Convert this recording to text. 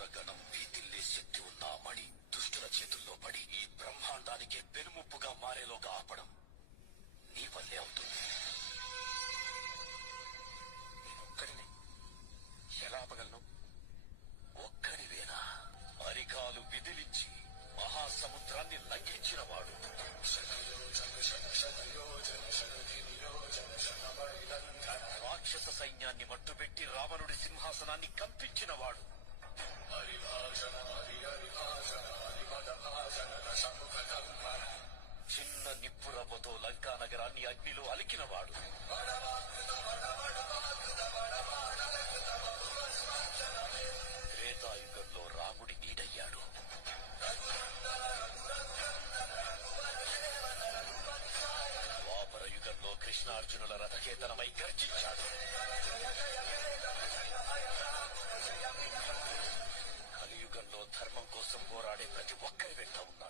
అసురగణం భీతిల్లే శక్తి ఉన్న ఆ మణి దుష్టుల చేతుల్లో పడి ఈ బ్రహ్మాండానికే పెనుముప్పుగా మారేలోగా ఆపడం నీ వల్లే అవుతుంది. నేనొక్కడిని ఎలా ఆపగలను? ఒక్కడివేనా? అరికాలు విదిలించి మహాసముద్రాన్ని లంఘించిన వాడు, రాక్షస సైన్యాన్ని మట్టుబెట్టి రావణుడి సింహాసనాన్ని కంపించిన వాడు, చిన్న నిప్పురవ్వతో లంకా నగరాన్ని అగ్నిలో అలికినవాడు, త్రేతాయుగంలో రాముడి నీడయ్యాడు, ద్వాపర యుగంలో కృష్ణార్జునుల రథకేతనమై గర్జించాడు, కలియుగంలో ధర్మం కోసం పోరాడే ప్రతి ఒక్కరి వెంట ఉన్నాడు.